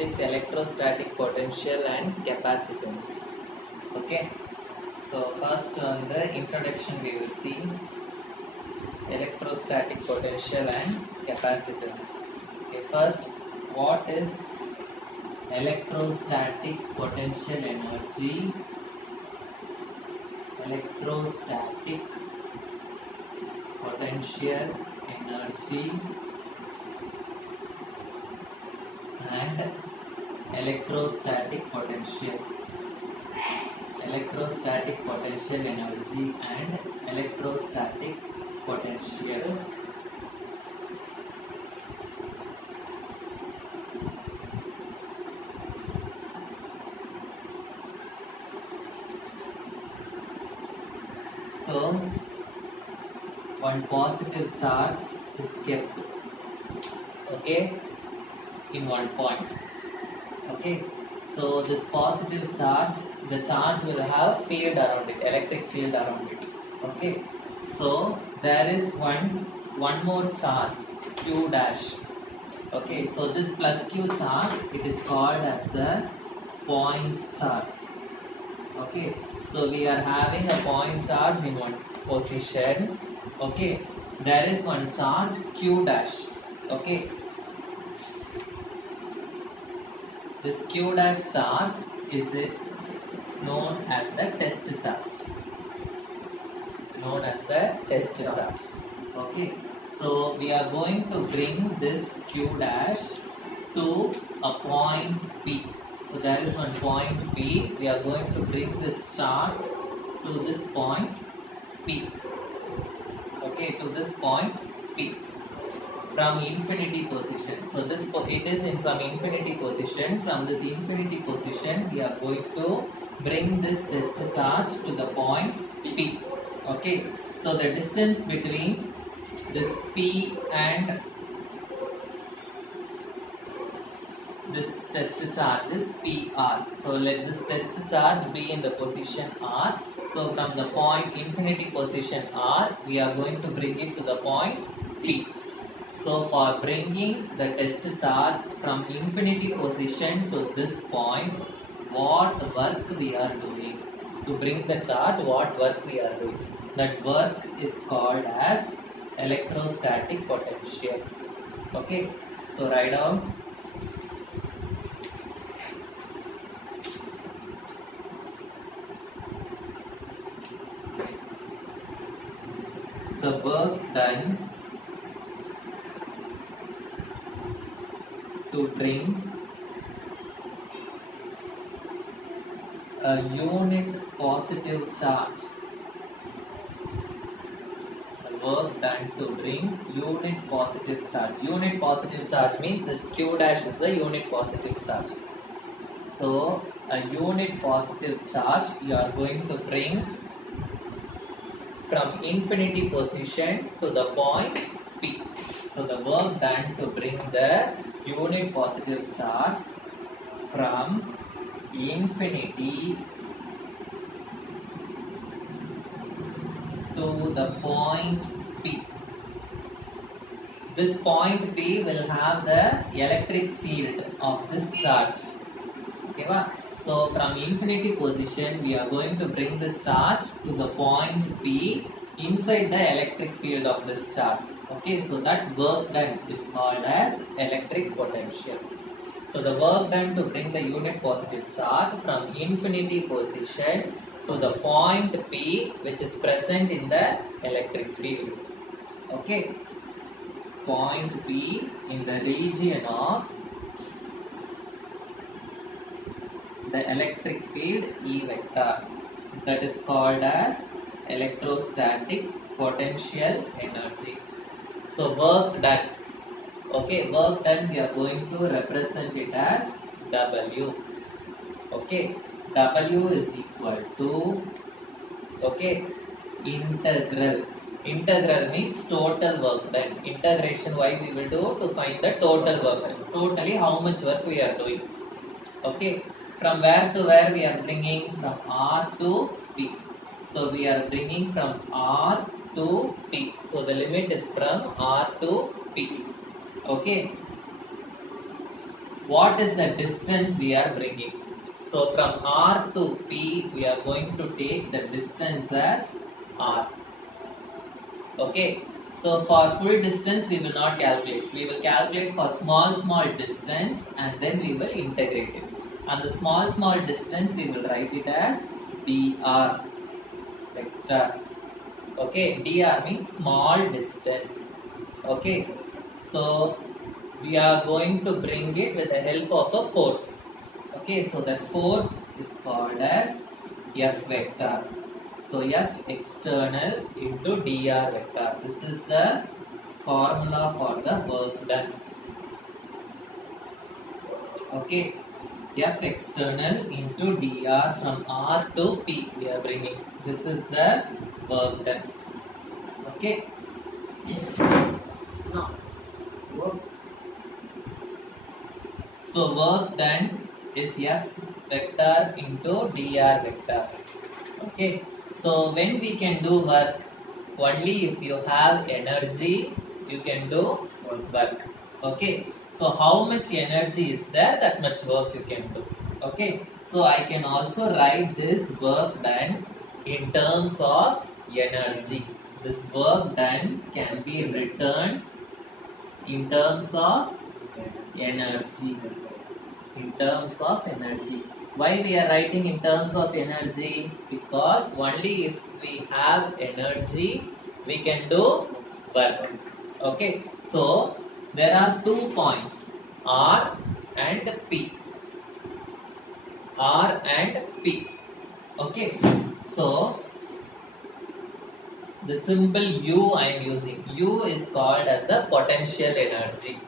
physics, electrostatic potential and capacitance. Okay, so first on the introduction we will see electrostatic potential and capacitance. Okay, first, what is electrostatic potential energy? Electrostatic potential energy and electrostatic potential. Electrostatic potential energy and electrostatic potential. So, one positive charge is kept, okay, in one point. Okay, so this positive charge, the charge will have field around it, electric field around it. Okay, so there is one more charge, Q dash. Okay, so this plus Q charge, it is called as the point charge. Okay, so we are having a point charge in one position. Okay, there is one charge Q dash. Okay, this Q dash charge is known as the test charge. Known as the test charge. Okay, so we are going to bring this Q dash to a point P. So there is one point P. We are going to bring this charge to this point P. Okay, to this point P from infinity position. So this it is in some infinity position. From this infinity position, we are going to bring this test charge to the point P. Okay, so the distance between this P and this test charge is PR. So let this test charge be in the position R. So from the point infinity position R, we are going to bring it to the point P. So for bringing the test charge from infinity position to this point, what work we are doing? To bring the charge, what work we are doing? That work is called as electrostatic potential. Okay, so write down. The work done to bring a unit positive charge. The work done to bring unit positive charge. Unit positive charge means this Q dash is the unit positive charge. So a unit positive charge you are going to bring from infinity position to the point P. So the work done to bring the unit positive charge from infinity to the point P. This point P will have the electric field of this charge. Okay, so from infinity position, we are going to bring this charge to the point P inside the electric field of this charge. Okay, so that work done is called as electric potential. So the work done to bring the unit positive charge from infinity position to the point P, which is present in the electric field. Okay, point P in the region of the electric field E vector, that is called as electrostatic potential energy. So work done. Okay, work done we are going to represent it as W. Okay, W is equal to, okay, integral. Integral means total work done. Integration why we will do to find the total work done. Totally how much work we are doing. Okay, from where to where we are bringing? From R to P. So we are bringing from R to P. So the limit is from R to P. Okay. what is the distance we are bringing. So from R to P we are going to take the distance as R. Okay, so for full distance we will not calculate, we will calculate for small distance and then we will integrate it. And the small distance we will write it as dr vector. Okay, dr means small distance. Okay, so we are going to bring it with the help of a force. Okay, so that force is called as F vector. So F external into dr vector. This is the formula for the work done. Okay, F external into dr from R to P we are bringing. This is the work done. Okay. Now, work. So work done is F vector into dr vector. Okay, so when we can do work, only if you have energy you can do work. Okay, so how much energy is there, that much work you can do. Okay, so I can also write this work done in terms of energy. This work done can be written in terms of energy. In terms of energy. Why we are writing in terms of energy? Because only if we have energy we can do work. Okay, so there are 2 points, R and P. R and P. Okay, so the symbol U I am using. U is called as the potential energy.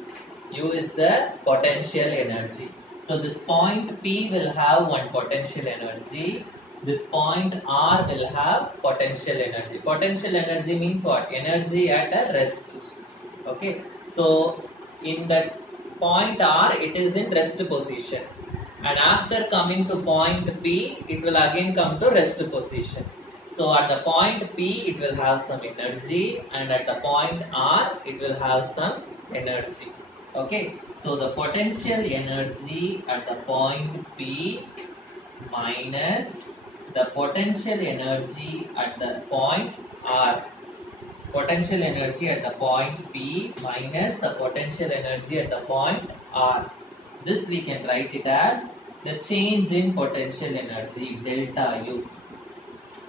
U is the potential energy. So this point P will have one potential energy. This point R will have potential energy. Potential energy means what? Energy at a rest. Okay. So in that point R, it is in rest position. And after coming to point P, it will again come to rest position. So at the point P, it will have some energy, and at the point R, it will have some energy. Okay, so the potential energy at the point P minus the potential energy at the point R. Potential energy at the point P minus the potential energy at the point R. This we can write it as the change in potential energy, delta U.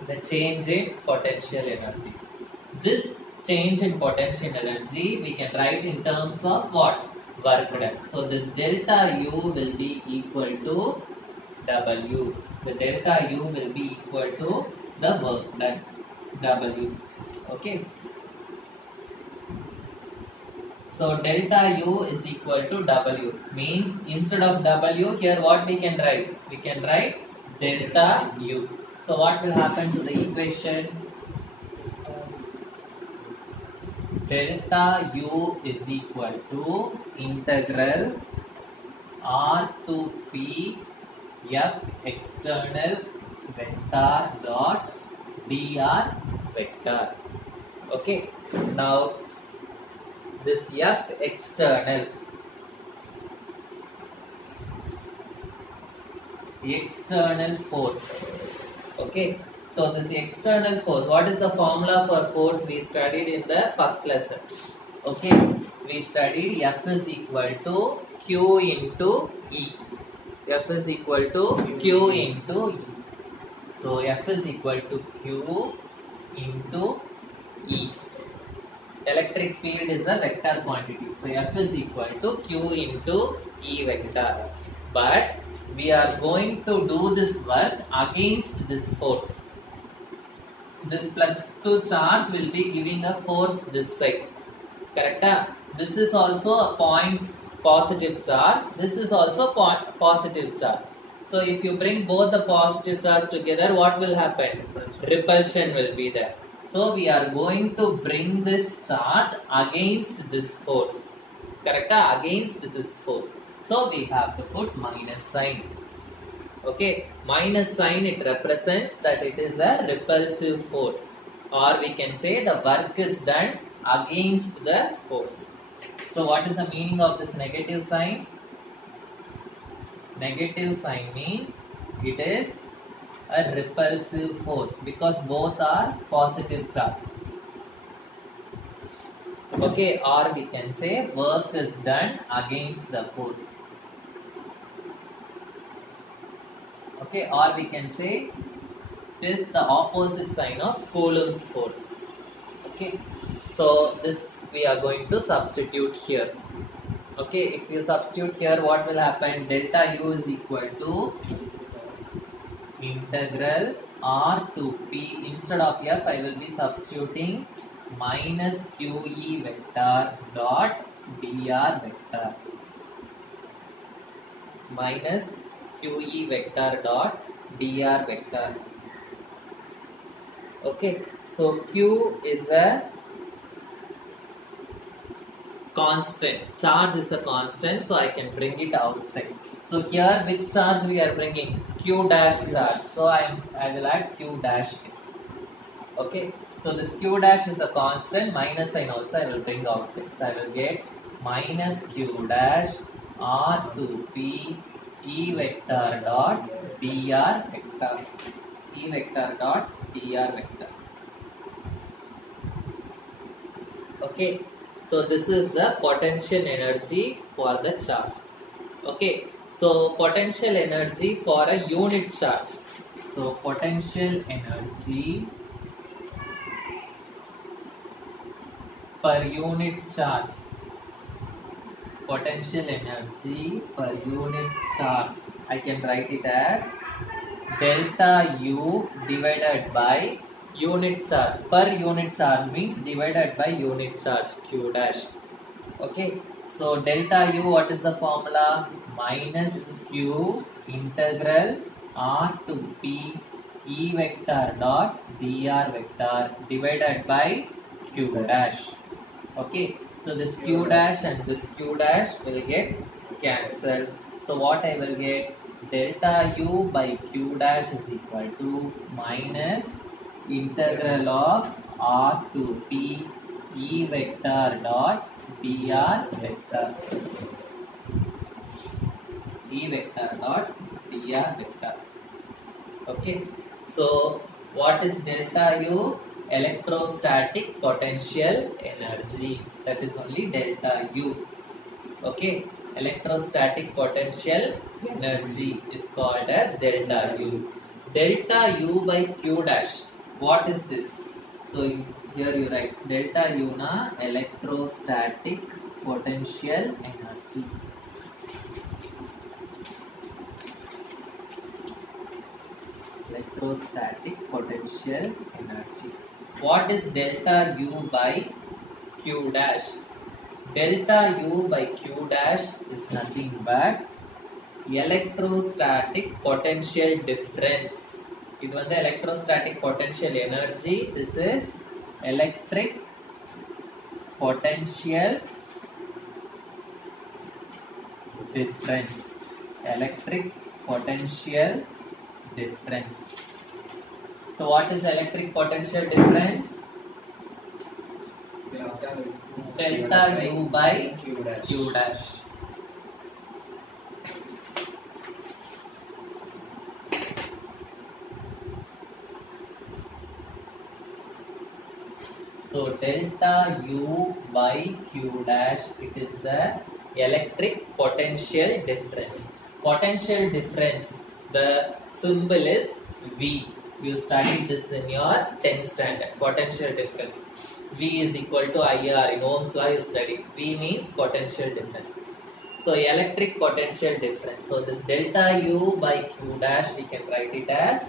The change in potential energy. This change in potential energy we can write in terms of what? Work done. So this delta U will be equal to W. The delta U will be equal to the work done, W. Okay. So delta U is equal to W. Means instead of W here what we can write? We can write delta U. So what will happen to the equation? Delta U is equal to integral R to P F external vector dot dr vector. Okay. Now this F external force. Okay, so this external force, what is the formula for force we studied in the first lesson? Okay, we studied F is equal to Q into E. F is equal to Q into E. So F is equal to Q into E. Electric field is a vector quantity. So F is equal to Q into E vector. But we are going to do this work against this force. This plus 2 charge will be giving a force this side. Correct? This is also a point positive charge. This is also positive charge. So if you bring both the positive charge together, what will happen? Repulsion will be there. So we are going to bring this charge against this force. Correct? Against this force. So we have to put minus sign. Okay, minus sign, it represents that it is a repulsive force, or we can say the work is done against the force. So what is the meaning of this negative sign? Negative sign means it is a repulsive force because both are positive charge. Okay, or we can say work is done against the force. Okay, or we can say it is the opposite sign of Coulomb's force. Okay, so this we are going to substitute here. Okay, if you substitute here, what will happen? Delta U is equal to integral R to P. Instead of F, I will be substituting minus QE vector dot dr vector. Minus QE vector dot dr vector. Okay, so Q is a constant. Charge is a constant, so I can bring it outside. So here, which charge we are bringing? Q dash charge. So I will add Q dash here. Okay. So this Q dash is a constant. Minus sign also I will bring outside. So I will get minus Q dash R to P E vector dot dr vector. E vector dot dr vector. Okay, so this is the potential energy for the charge. Okay, so potential energy for a unit charge. So potential energy per unit charge. Potential energy per unit charge. I can write it as delta U divided by unit charge. Per unit charge means divided by unit charge Q dash. Okay, so delta U, what is the formula? Minus Q integral R to P E vector dot dr vector divided by Q dash. Okay, so this Q dash and this Q dash will get cancelled. So what I will get? Delta U by Q dash is equal to minus integral of R to P E vector dot dr vector. E vector dot dr vector. Okay, so what is delta U? Electrostatic potential energy. That is only delta U. Okay, electrostatic potential energy is called as delta U. Delta U by Q dash. What is this? So here you write delta U na electrostatic potential energy. Electrostatic potential energy. What is delta U by Q dash? Delta U by Q dash is nothing but electrostatic potential difference. It was the electrostatic potential energy. This is electric potential difference. Electric potential difference. So what is electric potential difference? Delta U by Q dash. So delta U by Q dash, it is the electric potential difference. Potential difference, the symbol is V. You studied this in your 10th standard. Potential difference. V is equal to IR. In Ohm's law you studied. V means potential difference. So electric potential difference. So this delta U by Q dash, we can write it as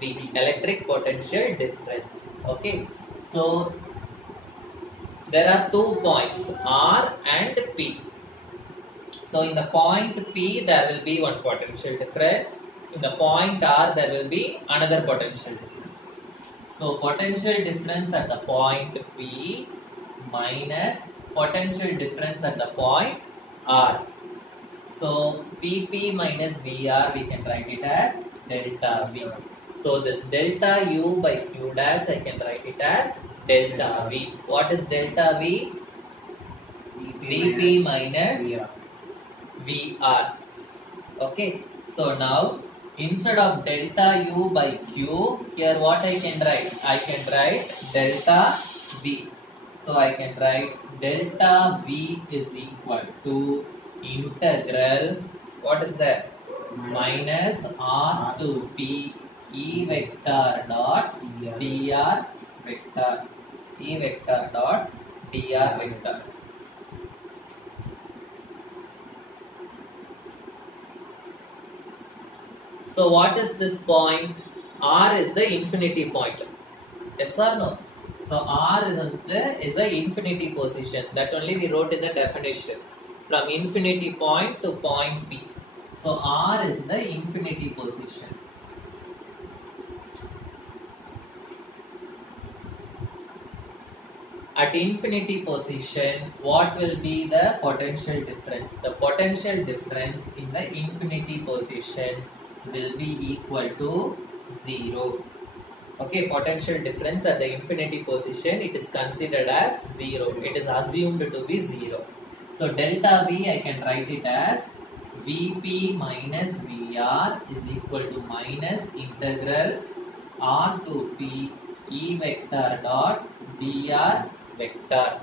V. Electric potential difference. Okay. So there are 2 points R and P. So in the point P there will be one potential difference. In the point R there will be another potential difference. So potential difference at the point P minus potential difference at the point R. So Pp minus Vr we can write it as delta V. So this delta U by Q dash I can write it as delta V. What is delta V? Vp minus Vr. Okay. So now instead of delta U by Q, here what I can write? I can write delta V. So I can write delta V is equal to integral, what is that? Minus R to P E vector dot dr vector. E vector dot dr vector. So what is this point? R is the infinity point. Yes or no? So R is the infinity position. That only we wrote in the definition. From infinity point to point P. So R is the infinity position. At infinity position, what will be the potential difference? The potential difference in the infinity position will be equal to 0. Okay, potential difference at the infinity position, it is considered as 0. It is assumed to be 0. So delta V, I can write it as Vp minus Vr is equal to minus integral R to P E vector dot dr vector.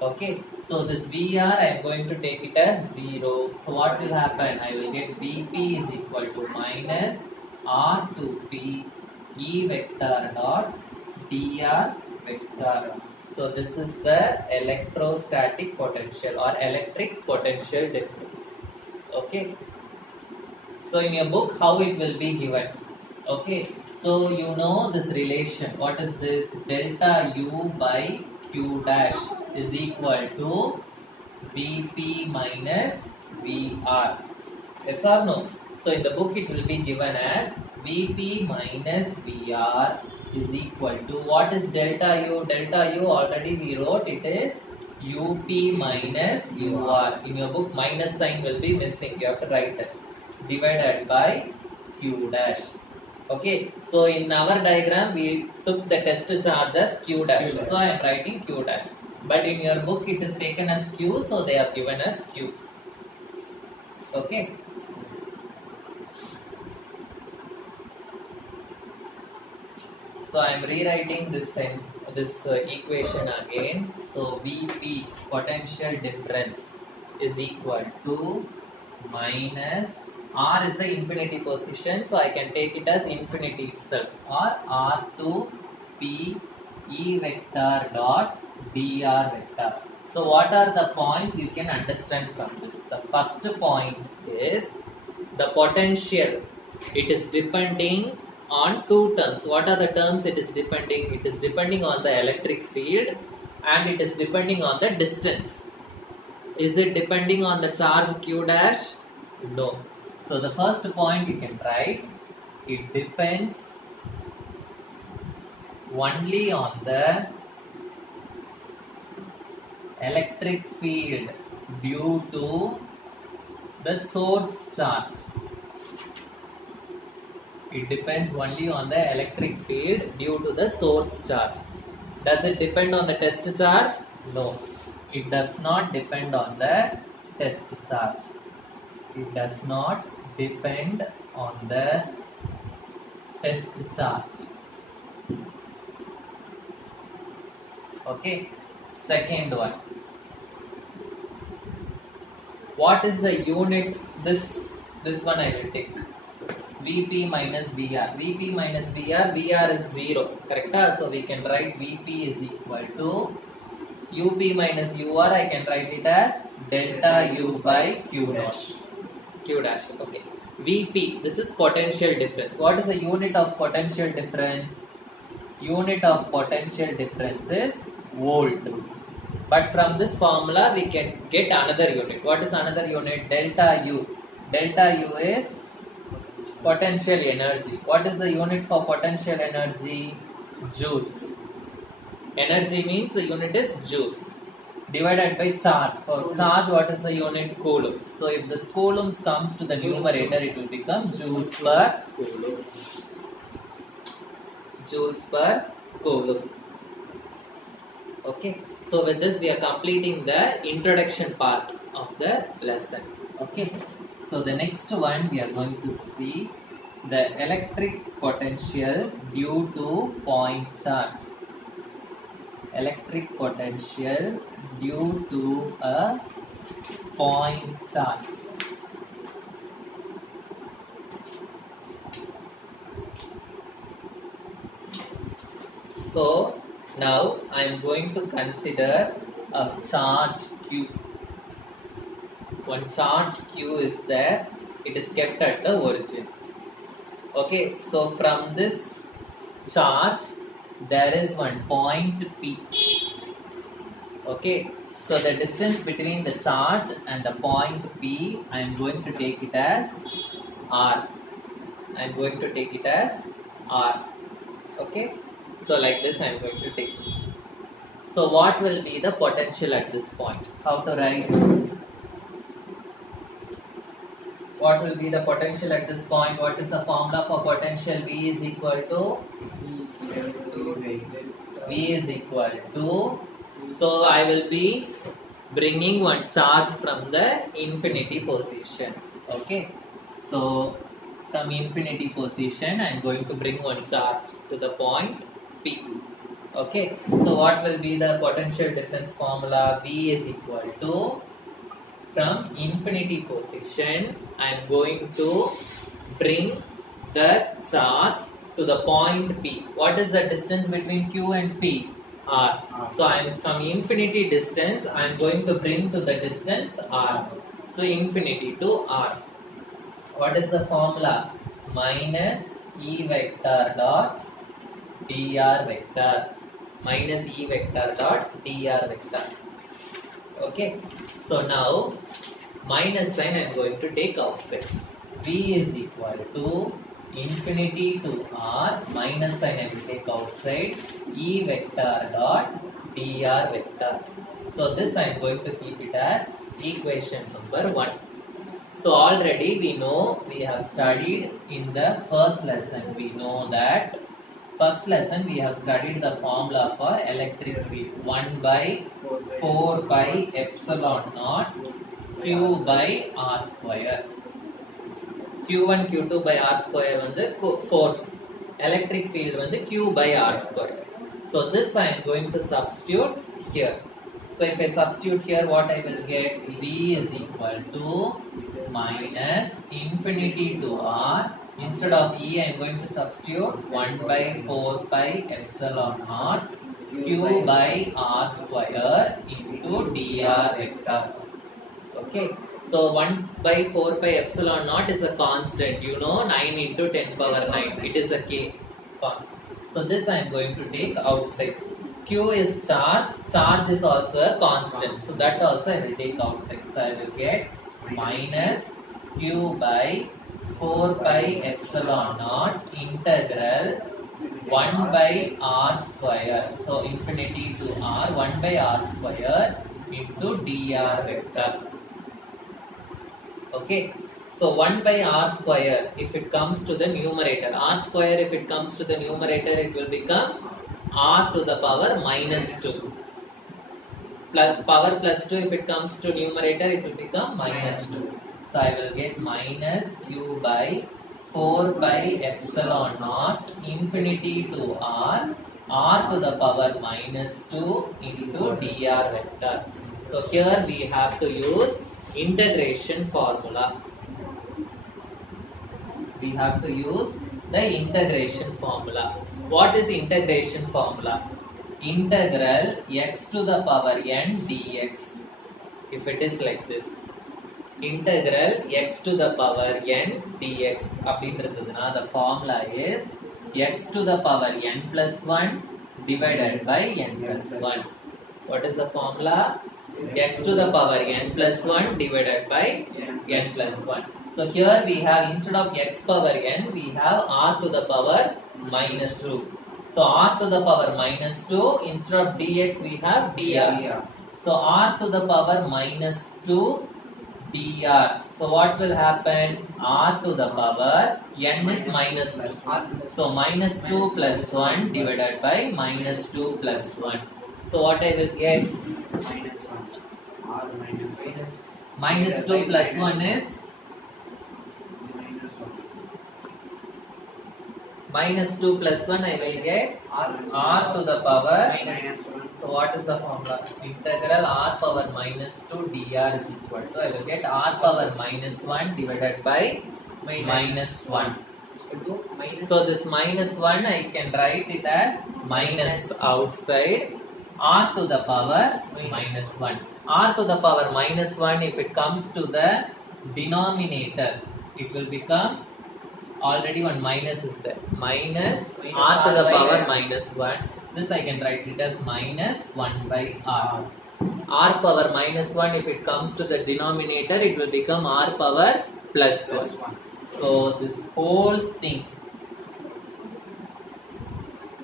Okay, so this Vr I am going to take it as 0. So what will happen? I will get Vp is equal to minus R to P E vector dot dr vector. So this is the electrostatic potential or electric potential difference. Okay. So in your book, how it will be given? Okay. So you know this relation. What is this? Delta U by Q dash is equal to Vp minus Vr. Yes or no? So in the book it will be given as Vp minus Vr is equal to, what is delta U? Delta U already we wrote, it is Up minus Ur. In your book minus sign will be missing. You have to write it. Divided by Q dash. Okay, so in our diagram we took the test charge as Q dash. So I am writing Q dash. But in your book it is taken as Q, so they are given as Q. Okay. So I am rewriting this equation again. So Vp potential difference is equal to minus R is the infinity position, so I can take it as infinity itself, or R2 P E vector dot dr vector. So what are the points you can understand from this? The first point is the potential. It is depending on two terms. What are the terms it is depending? It is depending on the electric field and it is depending on the distance. Is it depending on the charge Q dash? No. So the first point you can write, it depends only on the electric field due to the source charge. It depends only on the electric field due to the source charge. Does it depend on the test charge? No. It does not depend on the test charge. It does not depend on the test charge. Okay. Second one. What is the unit? This one I will take. Vp minus Vr. Vp minus Vr. Vr is 0. Correct? So we can write Vp is equal to Up minus Ur. I can write it as delta U by Q dash. Q dash. Okay. Vp. This is potential difference. What is the unit of potential difference? Unit of potential difference is volt. But from this formula we can get another unit. What is another unit? Delta U. Delta U is potential energy. What is the unit for potential energy? Joules. Energy means the unit is joules. Divided by charge. For charge, what is the unit? Coulombs. So if this coulombs comes to the numerator, it will become joules per coulomb. Joules per coulomb. Okay. So with this, we are completing the introduction part of the lesson. Okay. So the next one we are going to see the electric potential due to point charge. Electric potential due to a point charge. So now I am going to consider a charge Q. One charge Q is there, it is kept at the origin. Okay, so from this charge there is one point P. Okay, so the distance between the charge and the point P, I am going to take it as R. I am going to take it as R. Okay, so like this I am going to take. So what will be the potential at this point? How to write? What will be the potential at this point? What is the formula for potential? V is equal to so I will be bringing one charge from the infinity position. Okay, so from infinity position I am going to bring one charge to the point P. Okay, so what will be the potential difference formula? V is equal to, from infinity position I am going to bring the charge to the point P. What is the distance between Q and P? R. So I am from infinity distance I am going to bring to the distance R. So infinity to R. What is the formula? Minus E vector dot dr vector. Minus E vector dot dr vector. Okay, so now minus sign I am going to take outside. V is equal to infinity to R, minus sign I will take outside, E vector dot dr vector. So this I am going to keep it as equation number 1. So already we know, we have studied in the first lesson, we know that first lesson we have studied the formula for electric field, 1 by 4 pi epsilon naught Q by R square. Q1 Q2 by R square வந்து force, electric field வந்து Q by R square. So this I am going to substitute here. So if I substitute here, what I will get? V is equal to minus infinity to R. Instead of E, I am going to substitute 1 by 4 pi epsilon naught Q by R square into dr vector. Okay, so 1 by 4 pi epsilon naught is a constant. You know, 9 into 10 power 9. It is a K constant. So this I am going to take outside. Q is charge. Charge is also a constant. So that also I will take outside. So I will get minus Q by 4 pi epsilon naught integral 1 by R square. So infinity to R, 1 by R square into dr vector. Okay, so 1 by R square, if it comes to the numerator, R square if it comes to the numerator, it will become R to the power minus 2. Power plus 2, if it comes to numerator, it will become minus 2. So I will get minus Q by 4 by epsilon naught infinity to R, R to the power minus 2 into dr vector. So here we have to use integration formula. We have to use the integration formula. What is integration formula? Integral x to the power n dx. If it is like this, integral x to the power n dx அப்படின்றதுனா, the formula is x to the power n plus 1 divided by n plus 1. What is the formula? X to the power n plus 1 divided by n plus 1. So here we have, instead of x power n, we have r to the power minus 2. So r to the power minus 2, instead of dx we have dr. So r to the power minus 2 dr. So what will happen? R to the power n is minus 2. So minus 2 plus 1 divided by minus 2 plus 1. So what I will get? Minus 1. R minus 2 plus 1 is minus 2 plus 1 I will get r to the power minus 1. So what is the formula? Integral r power minus 2 dr is equal to, I will get r power minus 1 divided by minus 1. So this minus 1 I can write it as minus outside r to the power minus 1. R to the power minus 1, if it comes to the denominator, it will become, already one minus is there. Minus r to the power minus 1. This I can write it as minus 1 by r. R power minus 1, if it comes to the denominator, it will become r power plus 1. So this whole thing,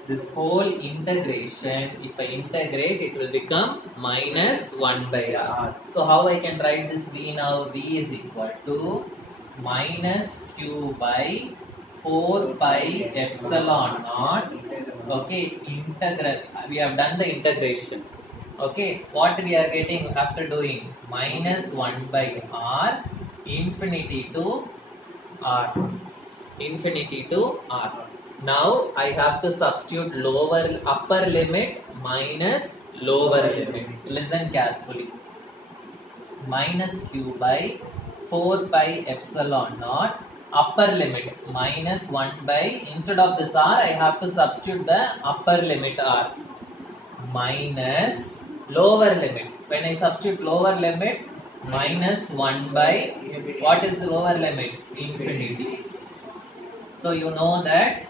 this whole integration, if I integrate, it will become minus 1 by r. So how I can write this v now? V is equal to minus q by 4 pi epsilon naught. Okay, integral. We have done the integration. Okay, what we are getting after doing? Minus 1 by r infinity to r. Infinity to r. Now I have to substitute upper limit minus lower limit. Listen carefully. Minus q by 4 pi epsilon naught, upper limit minus 1 by, instead of this r I have to substitute the upper limit r, minus lower limit. When I substitute lower limit, minus 1 by, what is the lower limit? Infinity. So you know that,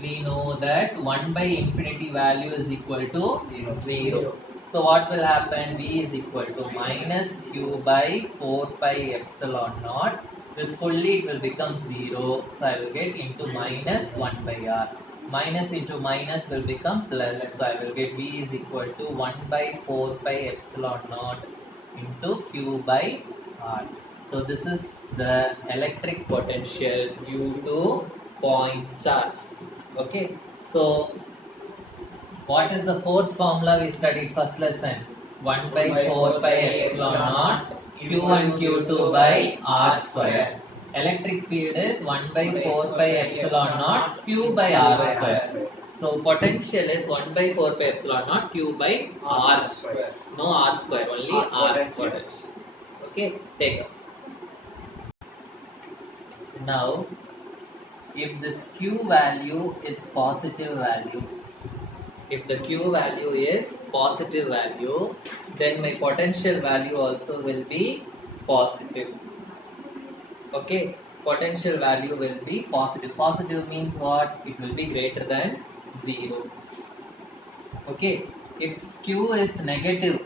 we know that 1 by infinity value is equal to 0. So what will happen? V is equal to minus q by 4 pi epsilon naught. This fully it will become 0. So I will get into minus 1 by r. Minus into minus will become plus. So I will get V is equal to 1 by 4 pi epsilon naught into q by r. So this is the electric potential due to point charge. Okay, so what is the force formula we studied first lesson? 1 by 4 pi epsilon naught q1 q2 by r square. Electric field is 1 by 4 pi epsilon naught q by r square. So potential is 1 by 4 pi epsilon naught q by r square. No r square, only r potential. Okay, take up. Now if this q value is positive value, if the q value is positive value, then my potential value also will be positive. Okay, potential value will be positive. Positive means what? It will be greater than 0. Okay, if q is negative,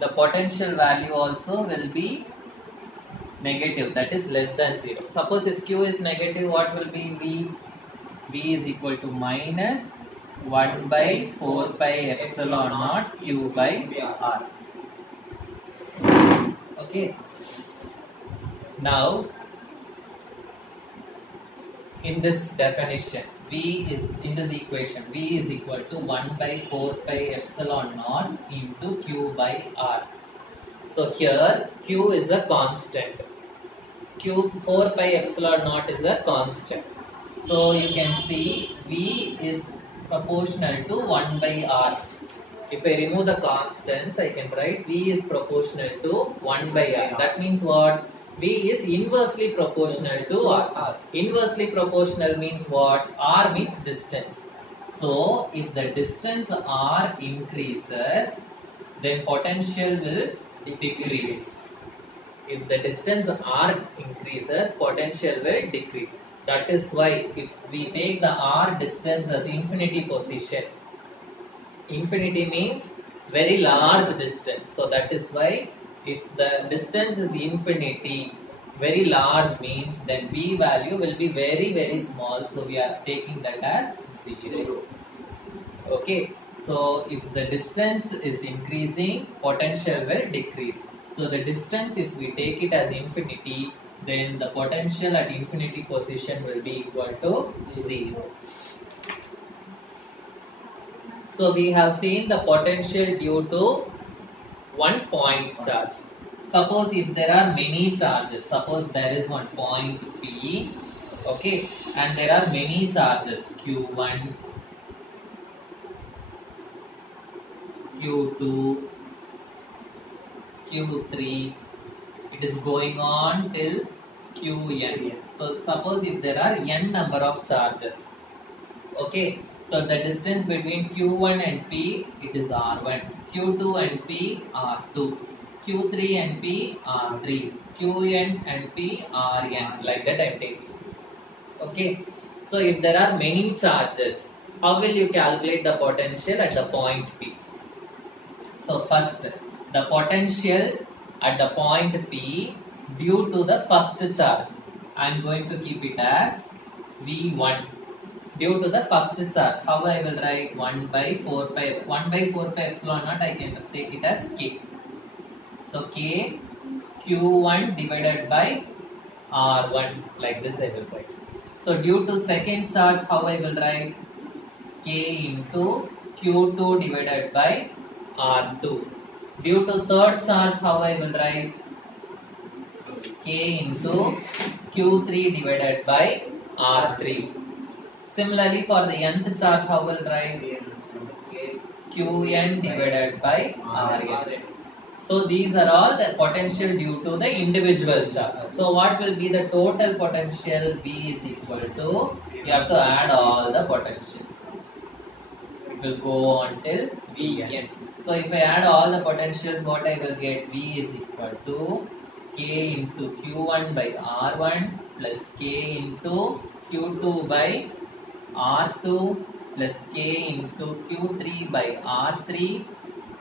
the potential value also will be negative, that is less than 0. Suppose if q is negative, what will be V? V is equal to minus 1 by 4 pi epsilon naught q by r. Okay. Now, in this definition, V is, in this equation, V is equal to 1 by 4 pi epsilon naught into q by r. So here, q is a constant. Q 4 pi epsilon naught is a constant. So you can see V is proportional to 1 by r. If I remove the constants, I can write V is proportional to 1 by r. That means what? V is inversely proportional to r. Inversely proportional means what? R means distance. So if the distance r increases, then potential will decrease. If the distance r increases, potential will decrease. That is why if we take the r distance as infinity position, infinity means very large distance. So that is why if the distance is infinity, very large means then V value will be very very small. So we are taking that as 0. Okay. So if the distance is increasing, potential will decrease. So the distance, if we take it as infinity, then the potential at infinity position will be equal to 0. So we have seen the potential due to one point charge. Suppose if there are many charges, suppose there is one point P, okay, and there are many charges Q1, Q2, Q3, it is going on till Qn. So suppose if there are n number of charges, okay, so the distance between Q1 and P, it is R1, Q2 and P, R2, Q3 and P, R3, Qn and P, Rn, like that I take. Okay, so if there are many charges, how will you calculate the potential at the point P? So first, the potential at the point P due to the first charge, I am going to keep it as V1 due to the first charge. How I will write 1 by 4 pi 1 by 4 pi epsilon naught, I can take it as K. So K Q1 divided by R1, like this I will write. So due to second charge, how I will write K into Q2 divided by R2. Due to third charge, how I will write K into Q3 divided by R3. Similarly, for the nth charge, how will write Qn divided by Rn. So these are all the potential due to the individual charge. So what will be the total potential? V is equal to, you have to add all the potentials. It will go until Vn. So if I add all the potentials, what I will get? V is equal to K into Q1 by R1 plus K into Q2 by R2 plus K into Q3 by R3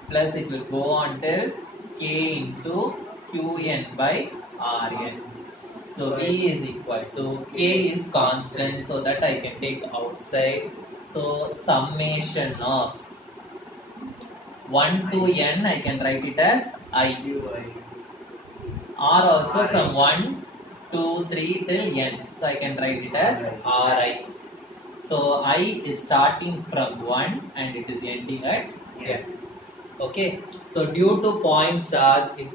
plus it will go until K into Qn by Rn. So V is equal to, K is constant, so that I can take outside. So summation of 1 to n, I can write it as I. R also from 1, 2, 3 till n. So I can write it as Ri. So I is starting from 1 and it is ending at n. Okay. So due to point charge, if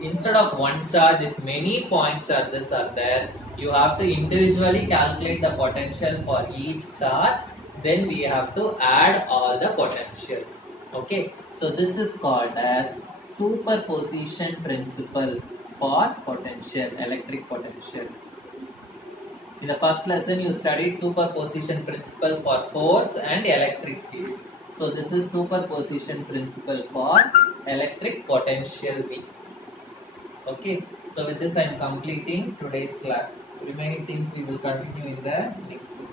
instead of one charge, if many point charges are there, you have to individually calculate the potential for each charge. Then we have to add all the potentials. Okay. So this is called as superposition principle for potential, electric potential. In the first lesson, you studied superposition principle for force and electric field. So this is superposition principle for electric potential V. Okay. So with this, I am completing today's class. Remaining things we will continue in the next